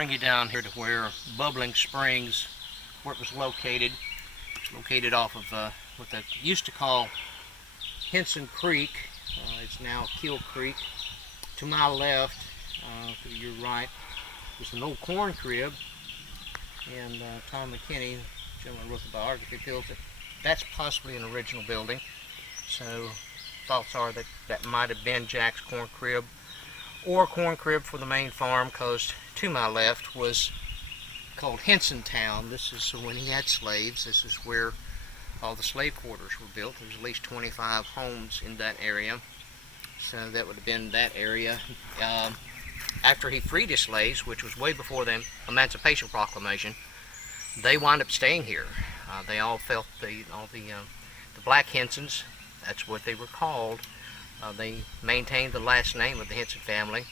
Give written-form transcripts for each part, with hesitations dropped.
Bring you down here to where Bubbling Springs, where it was located. It's located off of what they used to call Hinson Creek. It's now Kill Creek. To my left, to your right, is an old corn crib, and Tom McKinney, the gentleman who wrote the biography, feels that that's possibly an original building. So thoughts are that that might have been Jack's corn crib, or corn crib for the main farm, because to my left was called Henson Town. This is when he had slaves. This is where all the slave quarters were built. There's at least 25 homes in that area. So that would have been that area. After he freed his slaves, which was way before the Emancipation Proclamation, they wound up staying here. They all felt the black Hensons, that's what they were called. They maintained the last name of the Henson family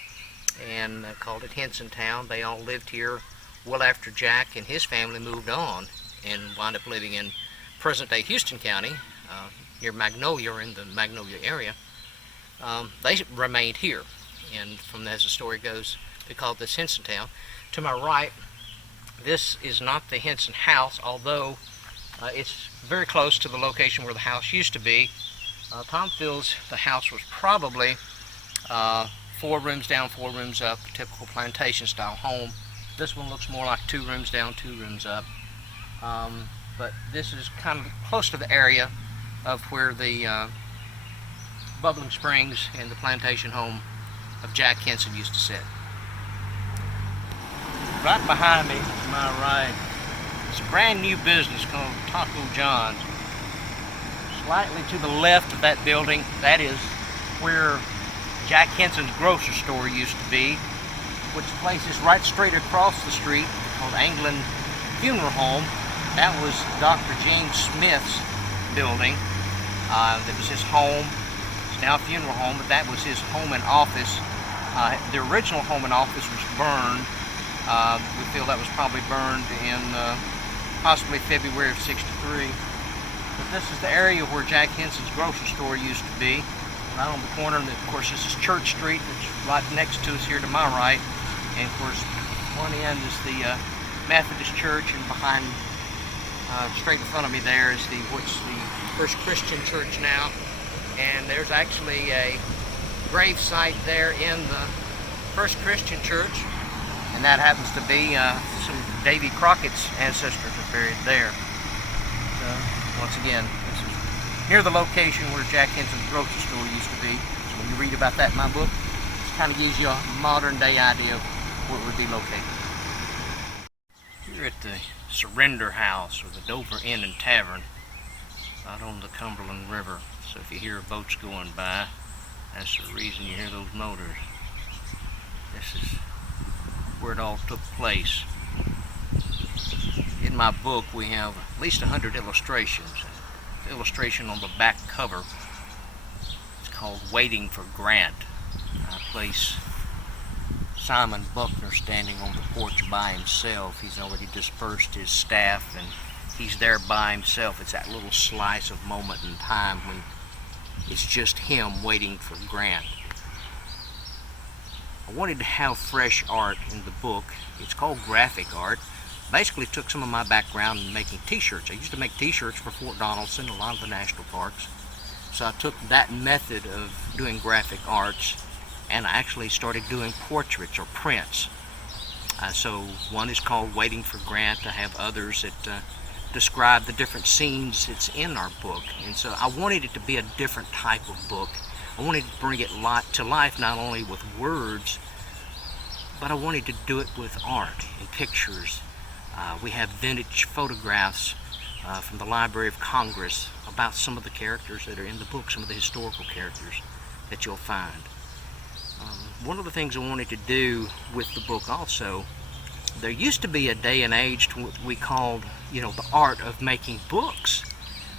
and called it Hinson Town. They all lived here well after Jack and his family moved on and wound up living in present-day Houston County, near Magnolia, or in the Magnolia area. They remained here, and from as the story goes, they called this Henson Town. To my right, this is not the Henson house, although it's very close to the location where the house used to be. Tom feels the house was probably 4 rooms down, 4 rooms up, typical plantation style home. This one looks more like 2 rooms down, 2 rooms up. But this is kind of close to the area of where the Bubbling Springs and the plantation home of Jack Henson used to sit. Right behind me, to my right, is a brand new business called Taco John's. Slightly to the left of that building, that is where Jack Henson's grocery store used to be, which place is right straight across the street called Anglin Funeral Home. That was Dr. James Smith's building. That was his home. It's now a funeral home, but that was his home and office. The original home and office was burned. We feel that was probably burned in possibly February of '63. But this is the area where Jack Henson's grocery store used to be. Right on the corner, and of course this is Church Street, which is right next to us here to my right. And of course, one end is the Methodist Church, and behind, straight in front of me there is what's the First Christian Church now. And there's actually a grave site there in the First Christian Church, and that happens to be some Davy Crockett's ancestors are buried there. So, once again, this is near the location where Jack Henson's grocery store used to be. So when you read about that in my book, it kind of gives you a modern day idea of where it would be located. Here at the Surrender House, or the Dover End Tavern, out on the Cumberland River. So if you hear boats going by, that's the reason you hear those motors. This is where it all took place. In my book we have at least 100 illustrations. The illustration on the back cover is called Waiting for Grant. I place Simon Buckner standing on the porch by himself. He's already dispersed his staff and he's there by himself. It's that little slice of moment in time when it's just him waiting for Grant. I wanted to have fresh art in the book. It's called graphic art. Basically took some of my background in making t-shirts. I used to make t-shirts for Fort Donaldson, a lot of the national parks. So I took that method of doing graphic arts and I actually started doing portraits or prints. So one is called Waiting for Grant. I have others that describe the different scenes that's in our book. And so I wanted it to be a different type of book. I wanted to bring it to life not only with words, but I wanted to do it with art and pictures. We have vintage photographs from the Library of Congress about some of the characters that are in the book, some of the historical characters that you'll find. One of the things I wanted to do with the book also, there used to be a day and age to what we called, the art of making books.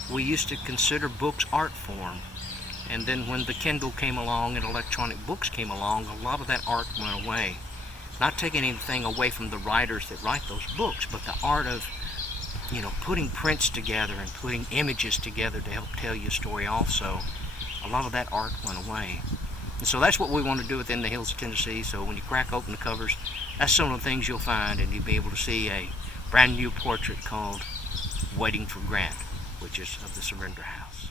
We used to consider books art form. And then when the Kindle came along and electronic books came along, a lot of that art went away. Not taking anything away from the writers that write those books, but the art of, putting prints together and putting images together to help tell you a story also. A lot of that art went away. And so that's what we want to do within the hills of Tennessee. So when you crack open the covers, that's some of the things you'll find, and you'll be able to see a brand new portrait called Waiting for Grant, which is of the Surrender House.